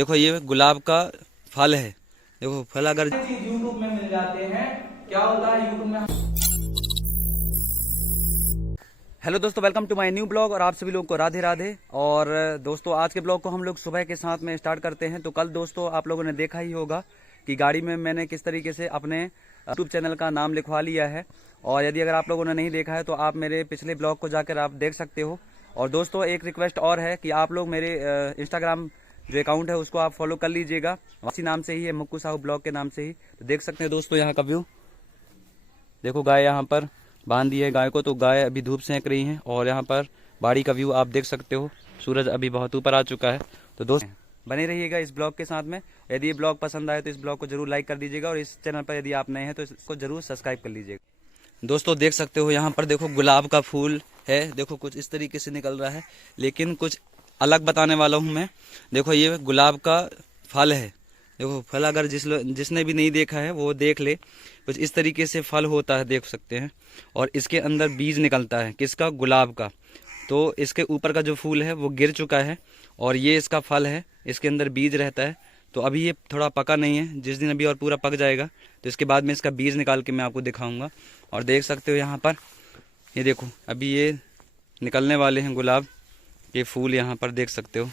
देखो ये गुलाब का फल है। देखो फल अगर यूट्यूब में मिल जाते हैं, क्या होता है यूट्यूब में। हेलो दोस्तों, welcome to my new blog और आप सभी लोगों को राधे राधे। और दोस्तों आज के ब्लॉग को हम लोग सुबह के साथ में स्टार्ट करते हैं। तो कल दोस्तों आप लोगों ने देखा ही होगा कि गाड़ी में मैंने किस तरीके से अपने यूट्यूब चैनल का नाम लिखवा लिया है। और यदि अगर आप लोगों ने नहीं देखा है तो आप मेरे पिछले ब्लॉग को जाकर आप देख सकते हो। और दोस्तों एक रिक्वेस्ट और है कि आप लोग मेरे इंस्टाग्राम जो अकाउंट है उसको आप फॉलो कर लीजिएगा। इसी नाम से ही है, मुक्कू साहू ब्लॉग के नाम से ही। तो देख सकते हैं दोस्तों यहाँ का व्यू। देखो गाय यहाँ पर बांध दी है गाय को, तो गाय अभी धूप सेंक रही हैं। और यहाँ पर बाड़ी का व्यू आप देख सकते हो। सूरज अभी बहुत ऊपर आ चुका है। तो दोस्त बने रहिएगा इस ब्लॉग के साथ में। यदि ये ब्लॉग पसंद आए तो इस ब्लॉग को जरूर लाइक कर दीजिएगा और इस चैनल पर यदि आप नए हैं तो इसको जरूर सब्सक्राइब कर लीजिएगा। दोस्तों देख सकते हो यहाँ पर देखो गुलाब का फूल है। देखो कुछ इस तरीके से निकल रहा है, लेकिन कुछ अलग बताने वाला हूँ मैं। देखो ये गुलाब का फल है। देखो फल अगर जिसने भी नहीं देखा है वो देख ले। कुछ इस तरीके से फल होता है, देख सकते हैं। और इसके अंदर बीज निकलता है, किसका? गुलाब का। तो इसके ऊपर का जो फूल है वो गिर चुका है और ये इसका फल है, इसके अंदर बीज रहता है। तो अभी ये थोड़ा पका नहीं है, जिस दिन अभी और पूरा पक जाएगा तो इसके बाद में इसका बीज निकाल के मैं आपको दिखाऊंगा। और देख सकते हो यहाँ पर ये देखो अभी ये निकलने वाले हैं गुलाब के फूल, यहाँ पर देख सकते हो।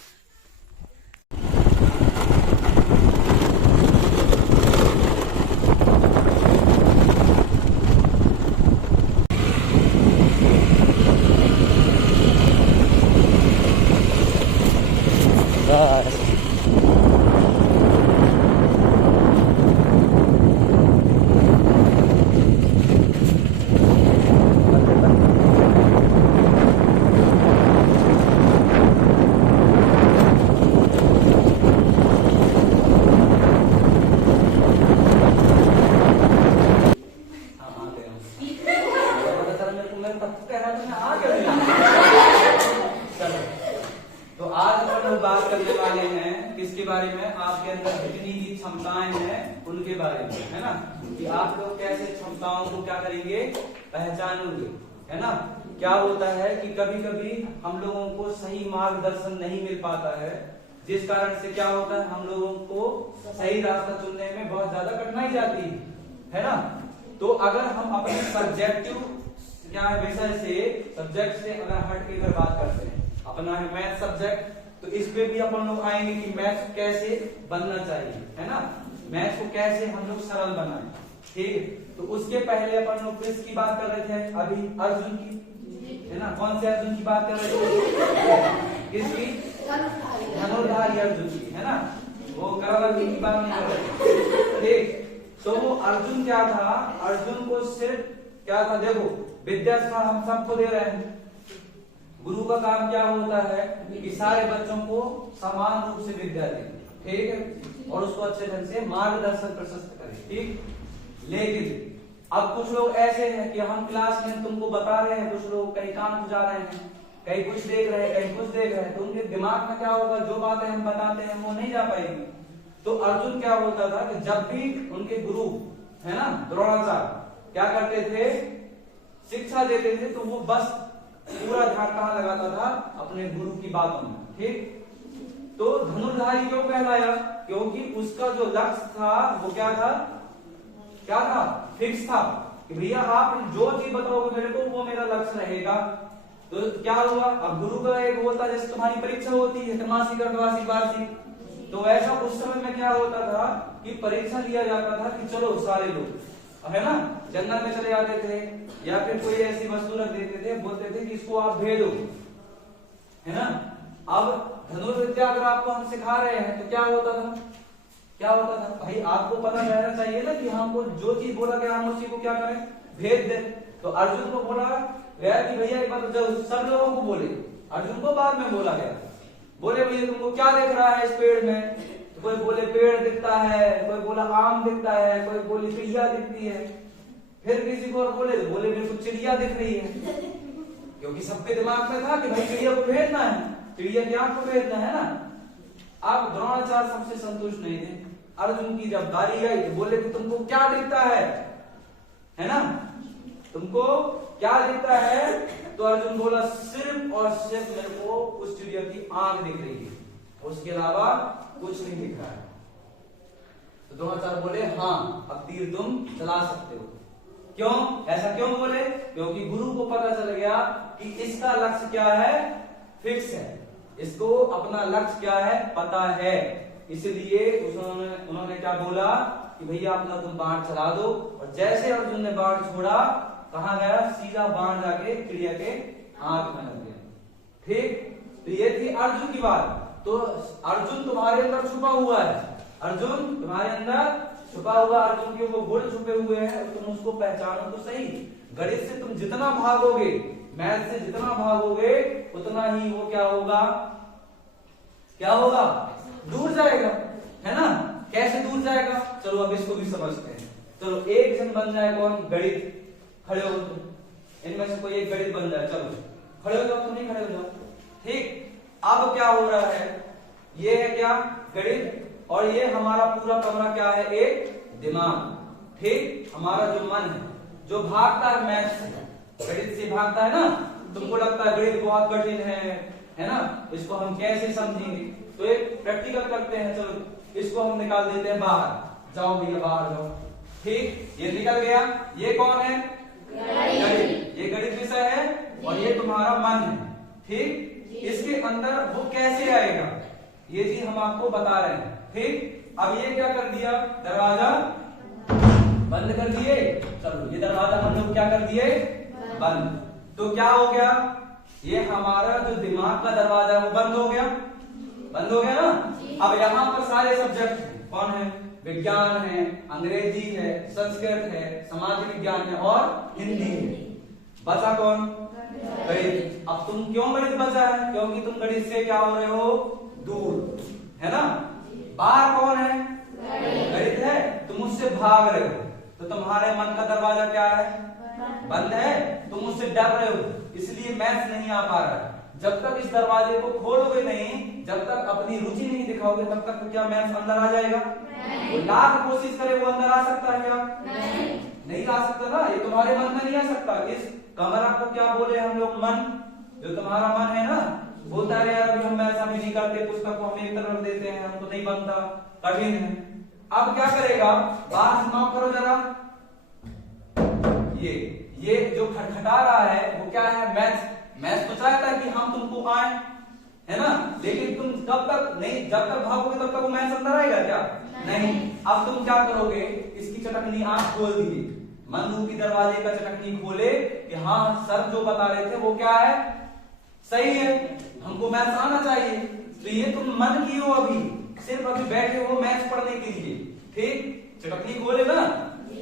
तो आज हम लोग बात करने वाले हैं किसके बारे में? आपके अंदर जितनी भी क्षमताएं हैं उनके बारे में, है ना। कि आप लोग कैसे क्षमताओं को क्या करेंगे, पहचानोगे, है ना। क्या होता है कि कभी कभी हम लोगों को सही मार्गदर्शन नहीं मिल पाता है, जिस कारण से क्या होता है हम लोगों को सही रास्ता चुनने में बहुत ज्यादा कठिनाई जाती है ना। तो अगर हम अपने सब्जेक्टिव क्या है विषय से, सब्जेक्ट से अगर हट के अगर बात करते हैं, अपना है मैथ सब्जेक्ट, तो इस पे भी अपन लोग आएंगे कि मैथ कैसे बनना चाहिए, है ना। मैथ को कैसे हम लोग सरल बनाएं, ठीक है। तो उसके पहले अपन लोग किसकी बात कर रहे थे अभी? अर्जुन की, है ना। कौन से अर्जुन की बात कर रहे थे? किसकी? धनुर्धारी अर्जुन की, है ना। वो करण अर्जुन की बात नहीं कर रहे, ठीक। तो वो अर्जुन क्या था? अर्जुन को सिर्फ क्या था, देखो विद्या शिक्षा हम सबको दे रहे हैं। गुरु का काम क्या होता है कि सारे बच्चों को समान रूप से विद्या दें, ठीक है, और उसको अच्छे ढंग से मार्गदर्शन प्रशस्त करें, ठीक। लेकिन अब कुछ लोग ऐसे हैं कि हम क्लास में तुमको बता रहे हैं, कुछ लोग कहीं काम को जा रहे हैं, कहीं कुछ देख रहे हैं, कहीं कुछ देख रहे हैं, तो उनके दिमाग में क्या होगा, जो बातें हम बताते हैं वो नहीं जा पाएंगी। तो अर्जुन क्या होता था कि जब भी उनके गुरु, है ना, द्रोणाचार्य क्या करते थे, शिक्षा देते थे, तो वो बस पूरा ध्यान कहाँ लगाता था? अपने गुरु की बातों में, ठीक। तो धनुर्धारी क्यों कहलाया? क्योंकि उसका जो लक्ष्य था वो क्या था, क्या था? फिक्स था कि भैया आप जो चीज बताओगे मेरे को वो मेरा लक्ष्य रहेगा। तो क्या हुआ, अब गुरु का एक होता है जैसे तुम्हारी परीक्षा होती है, त्रैमासिक अर्धवार्षिक वार्षिक, तो ऐसा उस समय में क्या होता था कि परीक्षा लिया जाता था कि चलो सारे लोग, है ना, जंगल में चले जाते थे या फिर कोई ऐसी वस्तु रख देते थे, बोलते थे कि इसको आप भेजो, है ना। अब धनुर्विद्या अगर आपको हम सिखा रहे हैं तो क्या होता था, क्या होता था भाई, आपको पता रहना चाहिए ना कि हमको जो चीज बोला गया हम उसी को क्या करें, भेज दे। तो अर्जुन को बोला गया कि भैया एक बार जब सब लोगों को बोले, अर्जुन को बाद में बोला गया, बोले भैया तुमको क्या दिख रहा है इस पेड़ में? तो कोई बोले पेड़ दिखता है, कोई बोला आम दिखता है, कोई बोली चिड़िया दिखती है, फिर किसी को और बोले मेरे को चिड़िया दिख रही है, क्योंकि सबके दिमाग में था कि भाई चिड़िया को भेजना है, चिड़िया की आंख को भेजना है ना। अब द्रोणाचार्य सबसे संतुष्ट नहीं थे। अर्जुन की जब बारी गई तो बोले कि तुमको क्या दिखता है ना, तुमको क्या दिखता है? तो अर्जुन बोला सिर्फ और सिर्फ मेरे को उस चिड़िया की आंख दिख रही है। उसके अलावा कुछ नहीं दिख रहा है। तो द्रोणाचार्य बोले हाँ अब तीर तुम चला सकते हो। क्यों ऐसा क्यों बोले? क्योंकि गुरु को पता चल गया कि इसका लक्ष्य क्या है, फिक्स है, इसको अपना लक्ष्य क्या है पता है। इसलिए उन्होंने क्या बोला कि भैया अपना तुम बाण चला दो। और जैसे अर्जुन ने बाण छोड़ा कहां गया, सीधा बाण जाके चिड़िया के आंख में लग गया। ठीक, तो ये थी अर्जुन की बात। तो अर्जुन तुम्हारे अंदर छुपा हुआ है, अर्जुन तुम्हारे अंदर छुपा हुआ, अर्जुन के वो गुण छुपे हुए हैं, तुम उसको पहचानो तो सही। गणित से तुम जितना भागोगे, मैथ से जितना भागोगे उतना ही वो क्या होगा, क्या होगा, दूर जाएगा, है ना। कैसे दूर जाएगा, चलो अब इसको भी समझते हैं। चलो एक जन बन जाए कौन, गणित। खड़े हो तुम, इनमें से कोई एक गणित बन जाए, चलो खड़े हो जाओ, तुम नहीं खड़े हो जाओ। ठीक, अब क्या हो रहा है, ये है क्या, गणित, और ये हमारा पूरा कमरा क्या है, एक दिमाग। ठीक, हमारा जो मन है जो भागता है मैथ से, गणित से भागता है ना। तुमको लगता है गणित बहुत कठिन है ना, इसको हम कैसे समझेंगे, तो एक प्रैक्टिकल करते हैं। चलो इसको हम निकाल देते हैं बाहर, जाओ भैया बाहर जाओ। ठीक, ये निकल गया। ये कौन है, गणित, ये गणित विषय है और ये तुम्हारा मन है। ठीक, इसके अंदर वो कैसे आएगा ये चीज हम आपको बता रहे हैं। ठीक, अब ये क्या कर दिया, दरवाजा बंद कर दिए। चलो ये दरवाजा हम लोग क्या कर दिए, बंद। तो क्या हो गया, ये हमारा जो दिमाग का दरवाजा है वो बंद हो गया, बंद हो गया ना। अब यहाँ पर सारे सब्जेक्ट हैं, कौन है, विज्ञान है, अंग्रेजी है, संस्कृत है, समाज विज्ञान है और हिंदी है। बचा कौन, गणित। अब तुम क्यों गणित बचा है, क्योंकि तुम गणित से क्या हो रहे हो, दूर, है ना। बाहर कौन है, गणित है, तुम उससे भाग रहे हो, तो तुम्हारे मन का दरवाजा क्या है, बंद है, तुम उससे डर रहे हो, इसलिए मैथ्स नहीं आ पा रहा है। जब तक इस दरवाजे को खोलोगे नहीं, जब तक अपनी रुचि नहीं दिखाओगे, तब तक तो क्या मैथ्स अंदर आ जाएगा, वो लाख कोशिश करे वो अंदर आ सकता है क्या, नहीं आ सकता ना। ये तुम्हारे मन में नहीं आ सकता। इस कमरा को क्या बोले हम लोग, मन। जो तुम्हारा मन है ना, बोलता है यार अभी हम ऐसा भी नहीं करते, पुस्तक को हम एक तरफ देते हैं, हमको नहीं बनता, कठिन है। अब क्या करेगा, बाहर समाप्त करो जरा। ये जो खटखटा रहा है वो क्या है, मैथ्स। मैथ्स तो चाहता है कि हम तुमको आए, है ना, लेकिन तुम कब तक नहीं, जब तक भागोगे तब तक वो मैथ्स अंदर आएगा क्या, नहीं। अब तुम क्या करोगे, इसकी चटकनी आंख खोल दीजिए, मन रूपी दरवाजे का चटकनी खोले कि हाँ सर जो बता रहे थे वो क्या है, सही है, हमको मैथ्स आना चाहिए। तो ये तुम मन किए हो, अभी सिर्फ अभी बैठे हो मैथ्स पढ़ने के लिए। ठीक, चटकनी खोले ना,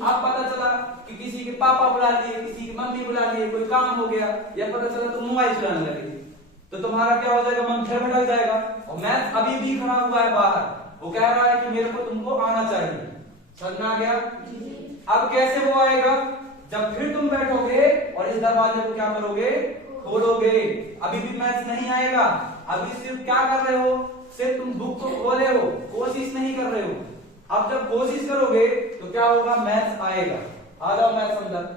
आप पता चला कि किसी के पापा बुला लिए, किसी की मम्मी बुला लिए, कोई काम हो गया, या पता चला तुम मोबाइल चलाने लगे, तो तुम्हारा क्या हो जाएगा, मन फिर भटक जाएगा। और मैथ्स अभी भी खड़ा हुआ है बाहर, वो कह रहा है कि मेरे को तुमको आना चाहिए। समझ में आ गया। अब कैसे वो आएगा, जब फिर तुम बैठोगे और इस दरवाजे को क्या करोगे, खोलोगे। अभी भी मैथ्स नहीं आएगा, अभी सिर्फ क्या कर रहे हो, सिर्फ तुम बुक को खोले हो, कोशिश नहीं कर रहे हो। अब जब कोशिश करोगे तो क्या होगा, मैथ्स आएगा। आ जाओ मैथ्स अंदर,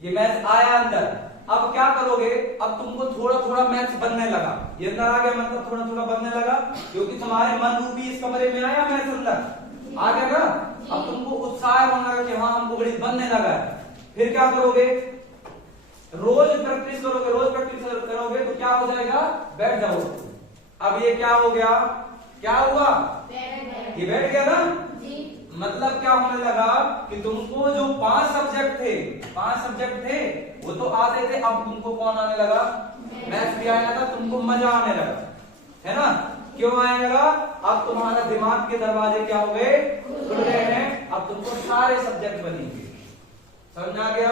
ये मैथ्स आया अंदर। अब क्या करोगे, अब तुमको थोड़ा थोड़ा मैथ्स बनने लगा, ये अंदर आ गया, मतलब थोड़ा थोड़ा बनने लगा, क्योंकि तुम्हारे मन रूपी इस कमरे में आया मैथ्स अंदर आ गया ना। अब तुमको उत्साह होने लगा कि हाँ हमको गणित बनने लगा है। फिर क्या करोगे, रोज प्रैक्टिस करोगे, रोज प्रैक्टिस करोगे तो क्या हो जाएगा, बैठ जाओगे। अब ये क्या हो गया, क्या हुआ, ये बैठ गया ना। मतलब क्या होने लगा कि तुमको जो 5 सब्जेक्ट थे वो तो आते थे, अब तुमको कौन आने लगा, मैथ्स भी आने लगा, तुमको मजा आने लगा, है ना। क्यों आने लगा, अब तुम्हारा दिमाग के दरवाजे क्या हो गए, खुल गए हैं, अब तुमको सारे सब्जेक्ट बनेंगे। समझ आ गया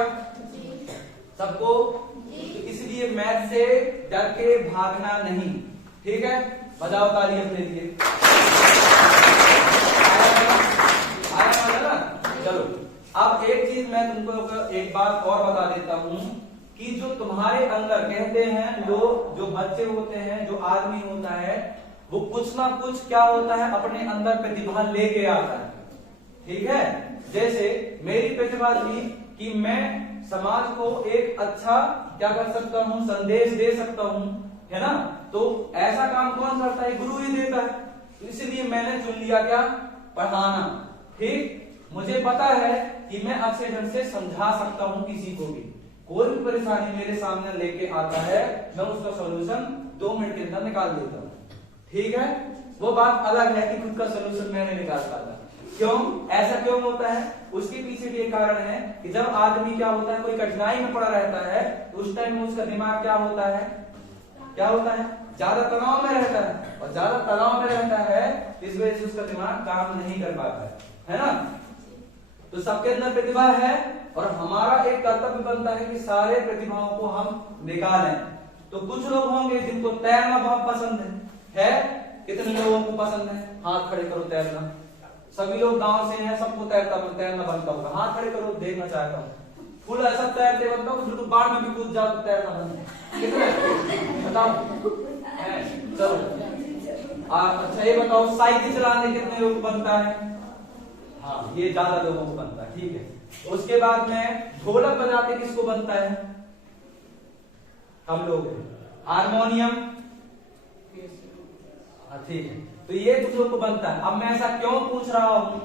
सबको। तो इसलिए मैथ से डर के भागना नहीं, ठीक है। बजाओ ताली अपने लिए। आया ना। चलो अब एक चीज मैं तुमको एक बात और बता देता हूं कि जो तुम्हारे अंदर कहते हैं, लोग जो बच्चे होते हैं, जो आदमी होता है, वो कुछ ना कुछ क्या होता है, अपने अंदर प्रतिभा लेके आता है, ठीक है। जैसे मेरी प्रतिभा थी कि मैं समाज को एक अच्छा क्या कर सकता हूं, संदेश दे सकता हूं, है ना। तो ऐसा काम कौन करता है? गुरु ही देता है। तो इसलिए मैंने चुन लिया क्या? पढ़ाना। ठीक, मुझे पता है कि मैं अच्छे ढंग से समझा सकता हूं किसी को भी। कोई भी परेशानी मेरे सामने लेके आता है, मैं उसका सॉल्यूशन 2 मिनट के अंदर निकाल देता हूं। ठीक है, वो बात अलग है कि खुद का सॉल्यूशन मैं नहीं निकाल पाता। क्यों? ऐसा क्यों होता है? उसके पीछे भी एक कारण है कि जब आदमी क्या होता है, कोई कठिनाई में पड़ा रहता है, तो उस टाइम में उसका दिमाग क्या होता है? क्या होता है? ज्यादा तनाव में रहता है, और ज्यादा तनाव में रहता है इस वजह से उसका दिमाग काम नहीं कर पाता है ना? तो सबके अंदर प्रतिभा है, और हमारा एक कर्तव्य बनता है कि सारे प्रतिभाओं को हम निकालें। तो कुछ लोग होंगे जिनको तैरना बहुत पसंद है? कितने लोगों को पसंद है? हाथ खड़े करो। तैरना सभी लोग गांव से हैं, सबको तैरना बनता होगा। हाथ खड़े करो, देखना चाहता हूँ। फुल ऐसा तैरते बनता हो, बिल्कुल बाढ़ में भी कूद जाओ तो तैरना बनता है। कितने बताओ? चलो अच्छा ये बताओ, साइकिल चलाने कितने लोग बनता है? हाँ, ये ज्यादा लोगों को बनता है। ठीक है, उसके बाद में ढोलक बजाते किसको बनता है? हम लोग। हारमोनियम, ठीक है, तो ये तुम लोग को बनता है। अब मैं ऐसा क्यों पूछ रहा हूं?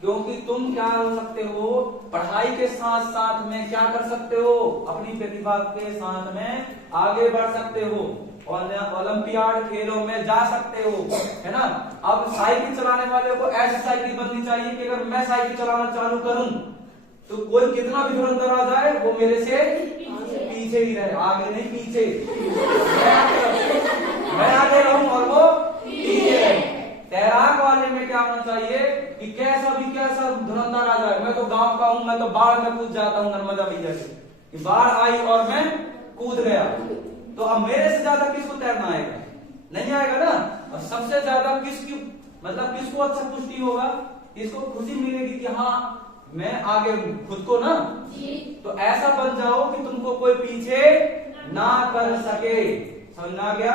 क्योंकि तुम क्या हो सकते हो, पढ़ाई के साथ साथ में क्या कर सकते हो? अपनी प्रतिभा के साथ में आगे बढ़ सकते हो, और ओलंपियाड खेलों में जा सकते हो, है ना? अब साइकिल चलाने वाले को ऐसी साइकिल बननी चाहिए कि अगर मैं साइकिल चलाना चालू करूं तो कोई कितना भी धुरंधर आ जाए वो मेरे से पीछे ही रहे, आगे नहीं पीछे। मैं आगे रहूं और वो पीछे रहे। तैराक वाले में क्या होना चाहिए कि कैसा धुरंधर आ जाए, मैं तो गांव का हूं, मैं तो बाढ़ में कूद जाता हूं नर्मदा मैया से, कि बाढ़ आई और मैं कूद गया। तो अब मेरे से ज्यादा किसको तैरना आएगा? नहीं आएगा ना। और सबसे ज्यादा किसको अच्छा पुष्टि होगा, किसको खुशी मिलेगी कि हाँ मैं आगे हूं, खुद को ना। तो ऐसा बन जाओ कि तुमको कोई पीछे ना कर सके। समझ आ गया?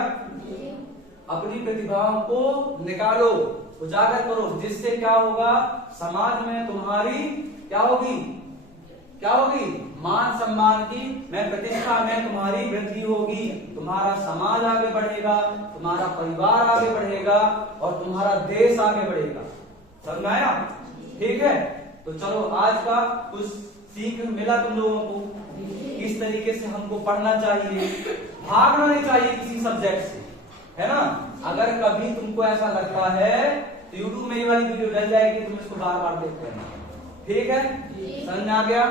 अपनी प्रतिभाओं को निकालो, उजागर करो, जिससे क्या होगा? समाज में तुम्हारी क्या होगी? मान सम्मान की मैं प्रतिष्ठा में तुम्हारी वृद्धि होगी। तुम्हारा समाज आगे बढ़ेगा, तुम्हारा परिवार आगे बढ़ेगा, और तुम्हारा देश आगे बढ़ेगा। समझ में आया? ठीक है, तो चलो आज का कुछ सीख मिला तुम लोगों को, किस तरीके से हमको पढ़ना चाहिए, भागना नहीं चाहिए किसी सब्जेक्ट से, है ना? अगर कभी तुमको ऐसा लगता है तो यूट्यूब में ये वाली वीडियो डल जाएगी, तुम इसको बार बार देखते रहना। ठीक है, समझ आ गया?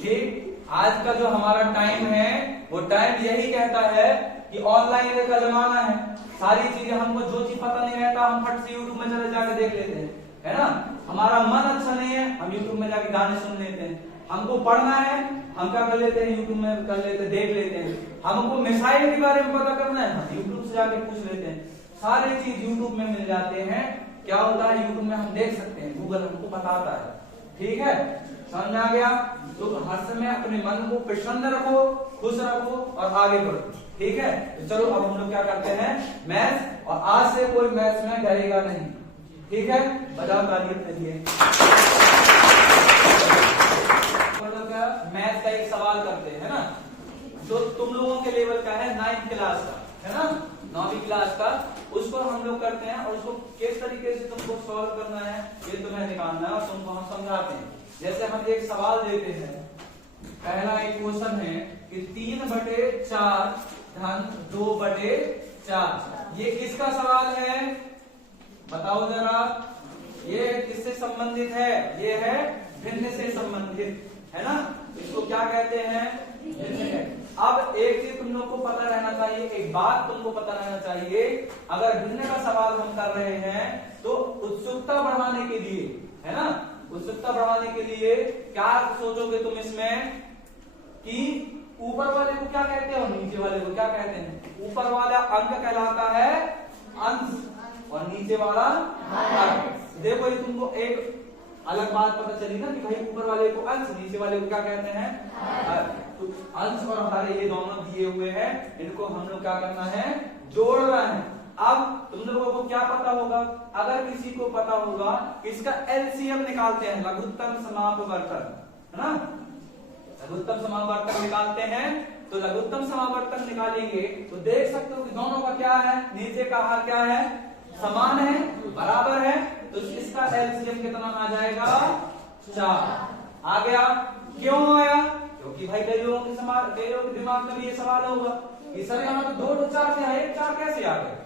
ठीक, आज का जो हमारा टाइम है वो टाइम यही कहता है कि ऑनलाइन का जमाना है। सारी चीजें हमको जो चीज पता नहीं रहता हम फट से यूट्यूब में चले जाके देख लेते हैं, है ना? हमारा मन अच्छा नहीं है, हम यूट्यूब में जाके गाने सुन लेते हैं। हमको पढ़ना है, हम क्या कर लेते हैं? यूट्यूब में कर लेते हैं, देख लेते हैं। हमको मिसाइल के बारे में पता करना है, हम यूट्यूब से जाके पूछ लेते हैं। सारे चीज यूट्यूब में मिल जाते हैं। क्या होता है? यूट्यूब में हम देख सकते हैं, गूगल हमको बताता है। ठीक है, समझ आ गया? तो हर समय अपने मन को प्रसन्न रखो, खुश रखो और आगे बढ़ो। ठीक है, तो चलो अब हम लोग क्या करते हैं? मैथ्स, और आज से कोई मैथ्स में डरेगा नहीं। ठीक है, बजाओ तालियां के लिए। मैथ्स का एक सवाल करते हैं, है ना? जो तुम लोगों के लेवल का है 9th क्लास का, है ना? 9वीं क्लास का, उसको हम लोग करते हैं, और उसको किस तरीके से तुमको सॉल्व करना है ये तुम्हें निकालना है, और तुमको हम समझाते हैं। जैसे हम एक सवाल देते हैं, पहला एक क्वेश्चन है कि 3/4 धन 2/4, ये किसका सवाल है? बताओ जरा। ये किससे संबंधित है? ये है भिन्न से संबंधित, है ना? इसको क्या कहते हैं? भिन्न। अब एक चीज तुम लोग को पता रहना चाहिए, एक बात तुमको पता रहना चाहिए, अगर भिन्न का सवाल हम कर रहे हैं तो उत्सुकता बढ़ाने के लिए, है ना? उत्सुकता बढ़ाने के लिए क्या सोचोगे तुम इसमें कि ऊपर वाले को क्या कहते हैं और नीचे वाले को क्या कहते हैं? ऊपर वाला अंक कहलाता है अंश, और नीचे वाला अंक। देखो ये तुमको एक अलग बात पता चली ना कि भाई ऊपर वाले को अंश, नीचे वाले को क्या कहते हैं? तो अंश और हर ये दोनों दिए हुए हैं, इनको हम लोग क्या करना है? जोड़ना है। अब तुम लोगों को क्या पता होगा? अगर किसी को पता होगा, इसका एलसीएम निकालते हैं, लघुत्तम समापवर्तन, है ना? लघुत्तम समापवर्तन निकालते हैं तो लघुत्तम समावर्तन निकालेंगे तो देख सकते हो कि दोनों का क्या है, नीचे का हार क्या है, समान है, बराबर है। तो इसका एलसीएम कितना आ जाएगा, 4 आ गया। क्यों आया, क्योंकि भाई कई लोगों के दिमाग में भी ये सवाल होगा कि सर यहाँ तो 2 तो 4 से है, 1 4 कैसे आ गए,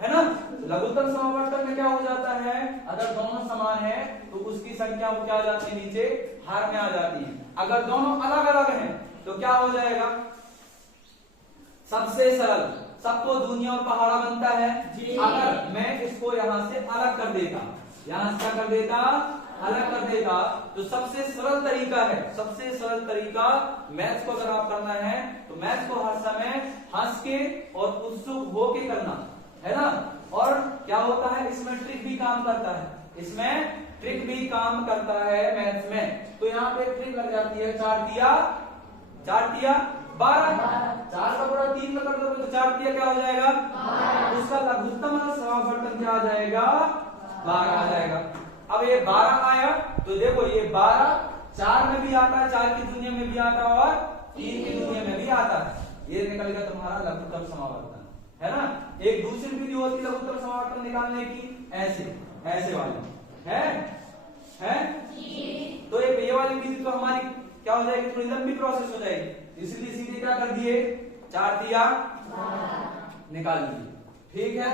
है ना। लघुत्तम समावर्तन में क्या हो जाता है, अगर दोनों समान है तो उसकी संख्या वो क्या आ जाती है, नीचे हार में आ जाती है। अगर दोनों अलग अलग हैं तो क्या हो जाएगा, सबसे सरल, सबको दुनिया और पहाड़ा बनता है। अगर मैं इसको यहां से अलग कर देता, यहां से क्या कर देता, अलग कर देता, तो सबसे सरल तरीका है, सबसे सरल तरीका मैथ्स को अगर आप करना है तो मैथ्स को हर समय हंस के और उत्सुक होके करना है ना। और क्या होता है, इसमें ट्रिक भी काम करता है, इसमें ट्रिक भी काम करता है मैथ्स में। तो यहाँ पे ट्रिक लग जाती है, 4 तिया 12, 4 का गुणा 3 में कर दोगे तो 4 तिया क्या हो जाएगा, उसका लघुत्तम समावर्तन क्या आ जाएगा, 12 आ जाएगा। अब ये 12 आया तो देखो ये 12 4 में भी आता है, 4 की दुनिया में भी आता है और 3 की दुनिया में भी आता है। ये निकल गया तुम्हारा लघुत्तम समावर्तन, है ना। एक दूसरी विधि होती है लघुत्तम समावर्तन निकालने की, ऐसे वाली है तो ये वाली विधि तो हमारी क्या हो जाएगी, थोड़ी लंबी प्रोसेस हो जाएगी, इसलिए सीधे क्या कर दिए, 4 तिया निकाल दिए, ठीक है।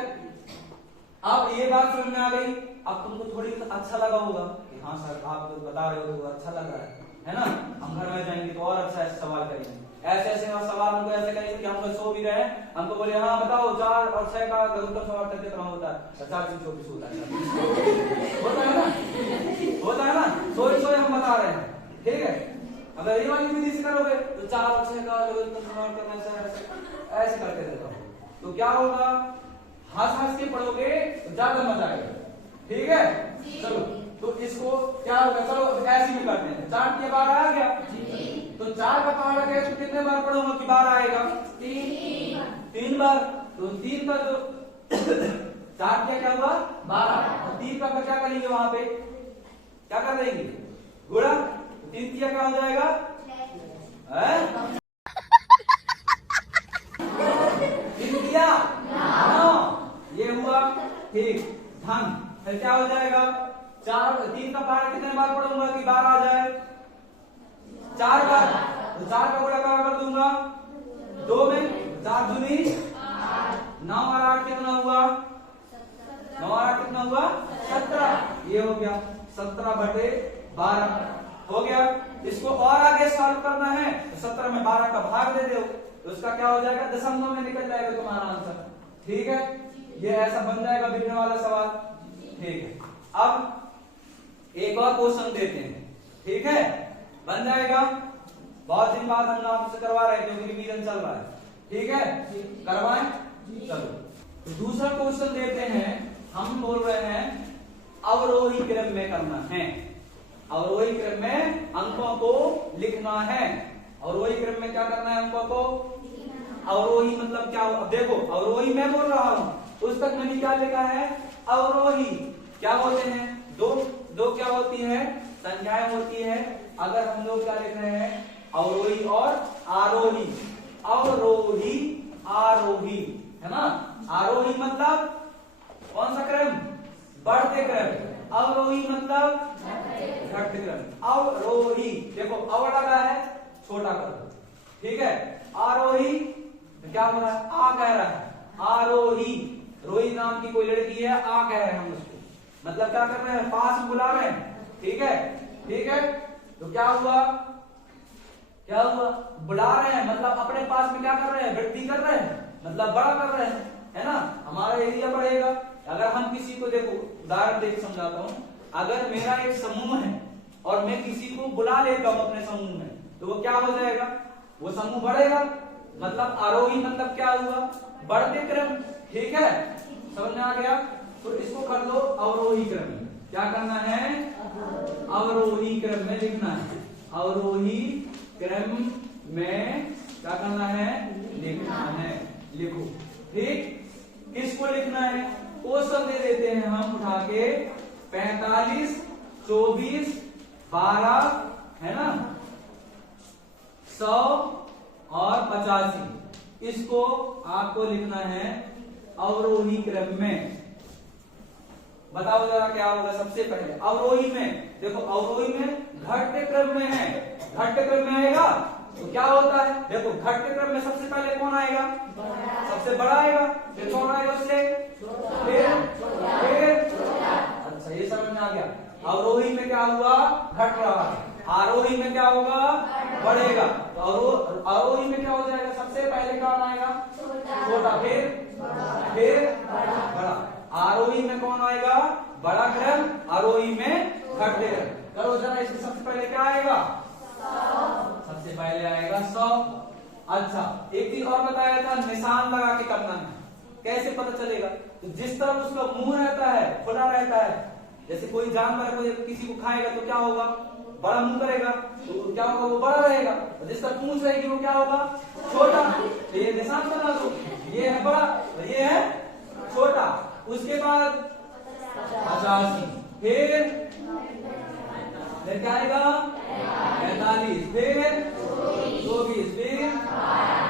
अब ये बात समझ में आ गई। अब तुमको थोड़ी अच्छा लगा होगा कि हाँ सर आप तो बता रहे हो तो अच्छा लग रहा है ना। हम घर में जाएंगे तो और अच्छा ऐसे सवाल करेंगे, ऐसे सवाल हमको ऐसे करेंगे कि हम लोग सो भी रहे, हमको बोले हाँ बताओ 4 और 6 का लघुत्तम समावर्तन कितना होता है, 4 से 24 होता है, होता है ना, सोए हम बता रहे हैं, ठीक है। अगर ये वाली विधि से करोगे तो 4 और 6 का लघुत्तम समावर्तन ऐसे करते रहता हूं तो क्या होगा, हंस के पढ़ोगे तो ज्यादा मजा आएगा, ठीक है। चलो तो इसको क्या होगा, चलो ऐसे भी करते हैं, 4 के 12 आ गया तो 4 का पहाड़ा गया तो कितने बार पढ़ूंगा कि 12 आएगा, 3 बार। तो 3 का जो 4 क्या हुआ 12 और 3 का क्या करेंगे, वहां पे क्या कर देंगे, गुणा, 3 तिया क्या हो जाएगा, 3 तिया 9, ये हुआ ठीक धन। फिर क्या हो जाएगा, 3 का पहाड़ा कितने बार पढ़ूंगा कि 12 आ जाए, 4 बार। तो 4 का गुणा कर दूंगा 2 में, 4 दूनी 9 और 8 कितना हुआ, 9 और 8 कितना हुआ 17, ये हो गया 17/12 हो गया। इसको और आगे सॉल्व करना है तो 17 में 12 का भाग दे दो तो उसका क्या हो जाएगा, दशमलव में निकल जाएगा तुम्हारा आंसर, ठीक है। ये ऐसा बन जाएगा बिगड़ने वाला सवाल, ठीक है। अब एक और क्वेश्चन देते हैं, ठीक है, बन जाएगा। बहुत दिन बाद हम आपसे करवा रहे हैं क्योंकि रिवीजन चल रहा है, ठीक है, करवाएं। चलो तो दूसरा क्वेश्चन देते हैं, हम बोल रहे हैं अवरोही क्रम में करना है, अवरोही क्रम में अंकों को लिखना है। अवरोही क्रम में क्या करना है, अंकों को, अवरोही मतलब क्या हो, देखो अवरोही मैं बोल रहा हूं, पुस्तक में भी क्या लिखा है, अवरोही क्या होते हैं, दो क्या होती है, संख्याएं होती है। अगर हम लोग क्या लिख रहे हैं, अवरोही और आरोही, अवरोही आरोही, है ना। आरोही मतलब कौन सा क्रम, बढ़ते क्रम, अवरोही मतलब घटते क्रम। अवरोही देखो अव लगा है, छोटा कर दो, ठीक है। आरोही क्या हो रहा है, आ कह रहा है, आरोही, रोही नाम की कोई लड़की है, आ कह रहे हैं हम उसको, मतलब क्या कर रहे हैं, पास में बुला रहे हैं, ठीक है, ठीक है। तो क्या हुआ, बुला रहे हैं मतलब अपने पास में क्या कर रहे हैं, वृद्धि कर रहे हैं, मतलब बड़ा कर रहे हैं, है ना, हमारा एरिया बढ़ेगा। अगर हम किसी को, देखो उदाहरण देकर समझाता हूं, अगर मेरा एक समूह है और मैं किसी को बुला लेता हूं अपने समूह में तो वो क्या हो जाएगा, वो समूह बढ़ेगा, मतलब आरोही मतलब क्या हुआ, बढ़ते क्रम, ठीक है, समझ में आ गया। तो इसको कर दो अवरोही क्रम, क्या करना है, अवरोही क्रम में लिखना है, अवरोही क्रम में क्या करना है, लिखना है, लिखो, ठीक। किसको लिखना है, क्वेश्चन दे देते हैं हम उठा के, 45 24 12 है ना, 100 और 85। इसको आपको लिखना है अवरोही क्रम में। बताओ जरा क्या होगा। सबसे पहले अवरोही में, देखो अवरोही में घटते क्रम में है, घटते क्रम में आएगा तो क्या होता है, देखो घटते क्रम में सबसे पहले कौन आएगा, सबसे बड़ा आएगा, फिर कौन आएगा उससे, फिर अच्छा ये समझ में आ गया। अवरोही में क्या हुआ, घट रहा है, आरोही में क्या होगा, बढ़ेगा। तो अवरोही में क्या हो जाएगा, सबसे पहले कौन आएगा, छोटा, फिर बड़ा। आरोही में कौन आएगा, बड़ा क्रम, आरोही में घटते क्रम। करो जरा इसमें सबसे पहले क्या आएगा, सबसे पहले आएगा 100। अच्छा एक चीज और बताया था, निशान लगा के करना है। कैसे पता चलेगा, तो जिस तरफ उसका मुंह रहता है, खुला रहता है, जैसे कोई जानवर कोई किसी को खाएगा तो क्या होगा, बड़ा मुंह करेगा तो क्या होगा, वो बड़ा रहेगा। और जिस तरफ पूंछ रहेगी वो क्या होगा, छोटा। तो ये निशान बना दो, ये है बड़ा और ये है छोटा। उसके बाद 85, फिर क्या आएगा 45, फिर 24, फिर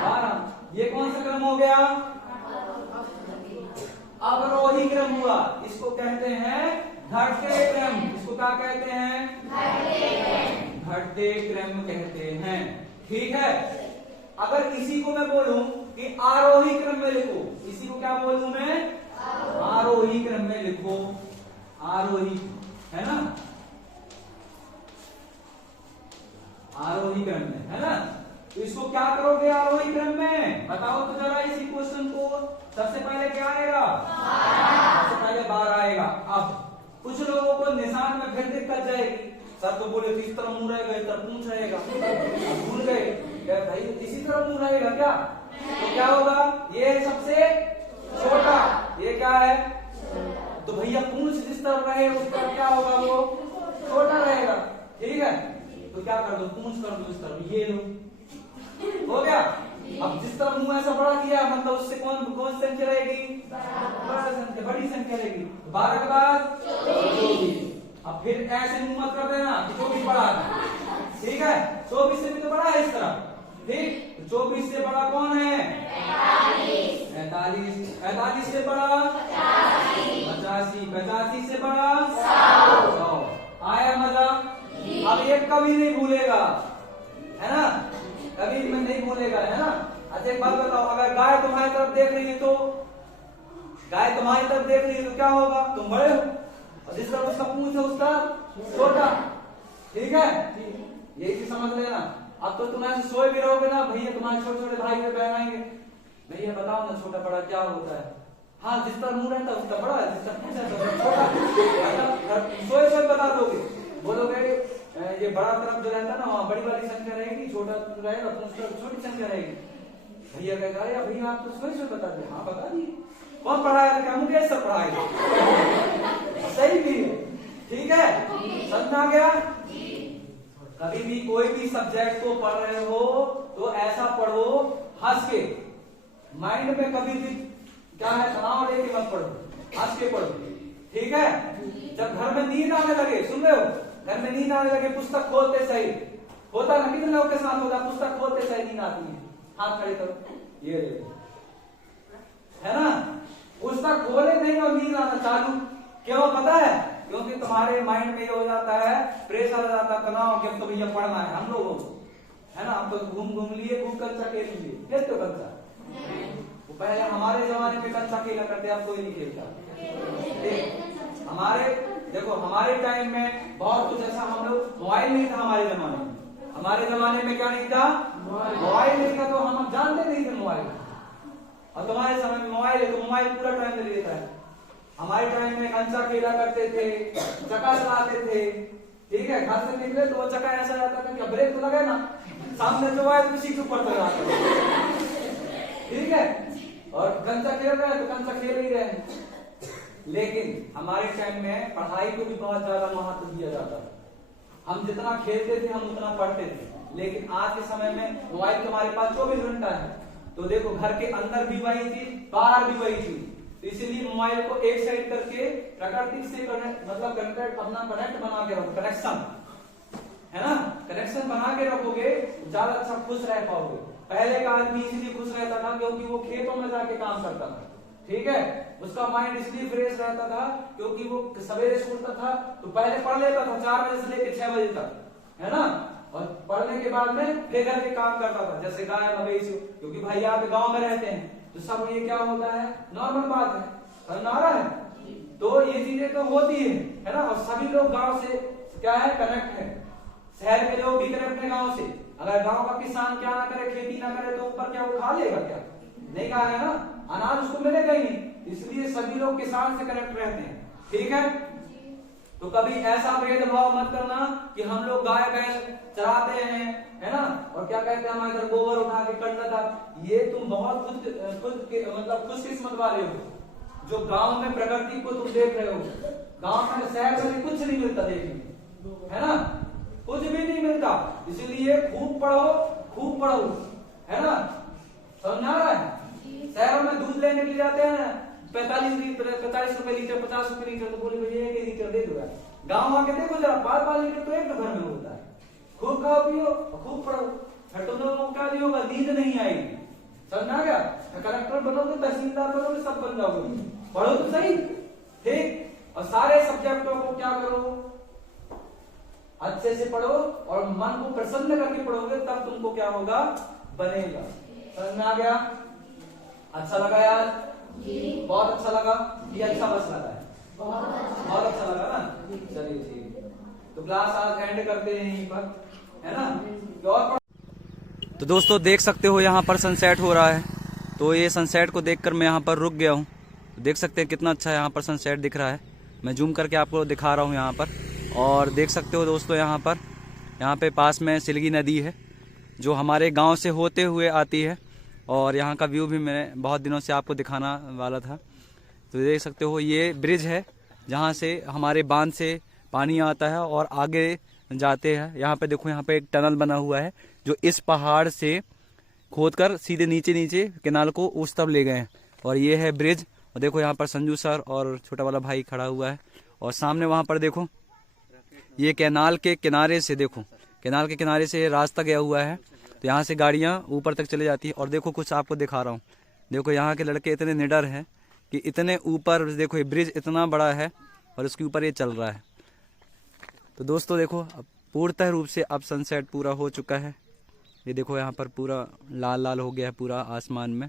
12। ये कौन सा क्रम हो गया, अवरोही क्रम हुआ। इसको कहते हैं घटते क्रम। इसको क्या कहते हैं, घटते क्रम कहते हैं। ठीक है। अगर इसी को मैं बोलूं कि आरोही क्रम में लिखो, इसी को क्या बोलूं मैं, आरोही क्रम में लिखो, आरोही, है ना, आरोही क्रम में, है ना। तो इसको क्या करोगे आरोही क्रम में, बताओ तो जरा इसी क्वेश्चन को। सबसे पहले क्या आएगा, सबसे पहले 12 आएगा। अब कुछ लोगों को निशान में फिर दिक्कत जाएगी, सर तो बोले इस तरह मुंह रहेगा, इस तरह पूंछ रहेगा, भूल गए क्या भाई, इसी तरह मुंह रहेगा क्या, तो क्या होगा, ये है सबसे छोटा, ये क्या है, तो भैया पूंछ जिस तरह रहे उस तरह क्या होगा, वो छोटा रहेगा। ठीक है, तो क्या कर दो, पूंछ कर दो इस तरह, ये लो, हो गया। अब जिस तरह मुंह ऐसा बड़ा किया, मतलब उससे कौन कौन संख्या रहेगी, बड़ा संख्या, बड़ी संख्या रहेगी। 12 के बाद 24। अब फिर ऐसे मुंह मत कर देना कि 24 बड़ा है, ठीक है, 24 से भी तो बड़ा है इस तरह, ठीक। 24 से बड़ा कौन है, 45, 45 से बड़ा 85, 85 से बड़ा 100। आया मजा। अब ये कभी नहीं भूलेगा, है ना, कभी में नहीं भूलेगा, है ना। अच्छा एक बात बताओ, अगर गाय तुम्हारी तरफ देख रही है, तो गाय तुम्हारी तरफ देख रही है तो क्या होगा, तुम बड़े हो, और जिस तरह उसका पूंछ है उसका छोटा, ठीक है, यही चीज समझ लेना। अब तो तुम ऐसे सोए भी रहोगे ना, भैया तुम्हारे छोटे छोटे भाई बहन आएंगे, भैया बताओ ना छोटा बड़ा क्या होता है, हाँ जिस तरह मुंह रहता है उसका बड़ा है, जिस तरह पूंछ है छोटा, सोए सोए बता दोगे, बोलोगे ये बड़ा तरफ जो रहता है ना वहाँ बड़ी वाली संख्या रहेगी, छोटा रहेगा तो छोटी संख्या रहेगी। भैया कहेगा अरे भैया आप तो सोच में बता दिए, हाँ बता दिए, कौन पढ़ाया था, मुझे सब पढ़ाएगा, सही भी है, ठीक है, समझ आ गया। कभी भी कोई भी सब्जेक्ट को पढ़ रहे हो तो ऐसा पढ़ो हंस के, माइंड में कभी भी क्या है तनाव लेके मत पढ़ो, हंस के पढ़ो, ठीक है। जब घर में नींद आने लगे, सुन रहे हो, घर में नींद आने लगे, पुस्तक खोलते सही, होता ना, कितने लोगों के साथ होगा, पुस्तक खोलते सही नींद आती है, हाथ खड़े करो, ये देखो, है ना, पुस्तक खोले नहीं और नींद आना चालू, क्यों पता है, क्योंकि तुम्हारे माइंड में ये हो जाता है, प्रेशर आ जाता है, तनाव कि हम तो भैया पढ़ना है हम लोगों को, है ना, हम तो घूम घूम लिए, खूब कंचा खेल लिए, खेलते हो कंचा, वो पहले हमारे जमाने में कंचा खेला करते, अब कोई नहीं खेलता। हमारे देखो हमारे टाइम में बहुत कुछ ऐसा, हम लोग मोबाइल नहीं था हमारे जमाने में, हमारे जमाने में क्या नहीं था, मोबाइल नहीं था, तो हम जानते नहीं थे मोबाइल, और तुम्हारे समय में मोबाइल है तो मोबाइल पूरा टाइम ले लेता है। हमारे टाइम में कंचा खेला करते थे, चक्का चलाते थे, ठीक है, घर से निकले तो वो चक्का ऐसा रहता था कि ब्रेक तो लगे ना, सामने जो आए तो सीट ऊपर चला, ठीक है, और कंचा खेल रहे हैं तो कंचा खेल ही रहे हैं। लेकिन हमारे टाइम में पढ़ाई को भी बहुत ज्यादा महत्व दिया जाता था, हम जितना खेलते थे हम उतना पढ़ते थे। लेकिन आज के समय में मोबाइल तुम्हारे पास 24 घंटा है, तो देखो घर के अंदर भी वही चीज, बाहर भी वही चीज, तो इसीलिए मोबाइल को एक साइड करके प्रकृति से मतलब कनेक्ट, अपना कनेक्ट बना के रखो, कनेक्शन, है ना, कनेक्शन बना के रखोगे ज्यादा अच्छा खुश रह पाओगे। पहले का आदमी इसलिए खुश रहता था क्योंकि वो खेतों में जाके काम करता था, ठीक है। उसका माइंड इसलिए फ्रेश रहता था क्योंकि वो सवेरे से उठता था तो पहले पढ़ लेता था 4 बजे से लेकर 6 बजे तक, है ना। और पढ़ने के बाद में फिर घर के काम करता था, जैसे गाय मवेशी, क्योंकि भाई आप गांव में रहते हैं तो सब ये क्या होता है, नॉर्मल बात है, समझ आ रहा है। तो ये चीजें तो होती है ना। और सभी लोग गांव से क्या है, कनेक्ट है। शहर के लोग भी कनेक्ट है गांव से। अगर गांव का किसान क्या ना करे, खेती ना करे, तो ऊपर क्या वो खा लेगा, क्या नहीं खाएगा ना, अनाज उसको मिलेगा ही नहीं। इसलिए सभी लोग किसान से कनेक्ट रहते हैं, ठीक है। तो कभी ऐसा भेदभाव मत करना कि हम लोग गाय भैंस चराते हैं, है ना, और क्या कहते हैं हमारे इधर गोबर उठा के करना था। ये तुम बहुत मतलब खुशकिस्मत वाले हो जो गांव में प्रकृति को तुम देख रहे हो। गांव में शहर में कुछ नहीं मिलता देखने, है ना, कुछ भी नहीं मिलता। इसीलिए खूब पढ़ो, है ना, समझ आ रहा है। शहरों में दूध लेने के लिए जाते हैं 45 रुपए लीटर, 50 रुपए लीटर, तो बोले भैया 1 लीटर दे दो। गाँव आके देखो जरा, 5 लीटर तो एक घर में होता है। खूब खाओ पियो और खूब पढ़ो, फिर तुम लोगों को क्या नहीं होगा, नींद नहीं आएगी, समझ आ गया। कलेक्टर बनोगे, तहसीलदार बनोगे, सब बन जाओगे। पढ़ो तो सही, ठीक। और सारे सब्जेक्टों को क्या करो, अच्छे से पढ़ो और मन को प्रसन्न करके पढ़ोगे, तब तुमको क्या होगा, बनेगा। समझ में आ गया? अच्छा लगा यार? बहुत अच्छा लगा? ये अच्छा बस लगा है? बहुत अच्छा लगा ना। चलिए ठीक है, तो क्लास आज एंड करते हैं यहीं पर, है ना। और तो दोस्तों देख सकते हो यहाँ पर सनसेट हो रहा है। तो ये सनसेट को देखकर मैं यहाँ पर रुक गया हूँ। देख सकते हैं कितना अच्छा यहाँ पर सनसेट दिख रहा है। मैं जूम करके आपको दिखा रहा हूँ यहाँ पर। और देख सकते हो दोस्तों यहाँ पे पास में सिलगी नदी है जो हमारे गांव से होते हुए आती है। और यहाँ का व्यू भी मैं बहुत दिनों से आपको दिखाना वाला था। तो देख सकते हो ये ब्रिज है जहाँ से हमारे बांध से पानी आता है और आगे जाते हैं। यहाँ पे देखो, यहाँ पे एक टनल बना हुआ है जो इस पहाड़ से खोदकर सीधे नीचे केनाल को उस तब ले गए हैं। और ये है ब्रिज। और देखो यहाँ पर संजू सर और छोटा वाला भाई खड़ा हुआ है। और सामने वहाँ पर देखो, ये कैनाल के किनारे से, देखो कैनाल के किनारे से रास्ता गया हुआ है। तो यहाँ से गाड़ियाँ ऊपर तक चली जाती है। और देखो कुछ आपको दिखा रहा हूँ, देखो यहाँ के लड़के इतने निडर हैं कि इतने ऊपर, देखो ये ब्रिज इतना बड़ा है और इसके ऊपर ये चल रहा है। तो दोस्तों देखो, अब पूर्णतः रूप से अब सनसेट पूरा हो चुका है। ये देखो यहाँ पर पूरा लाल लाल हो गया है पूरा आसमान में।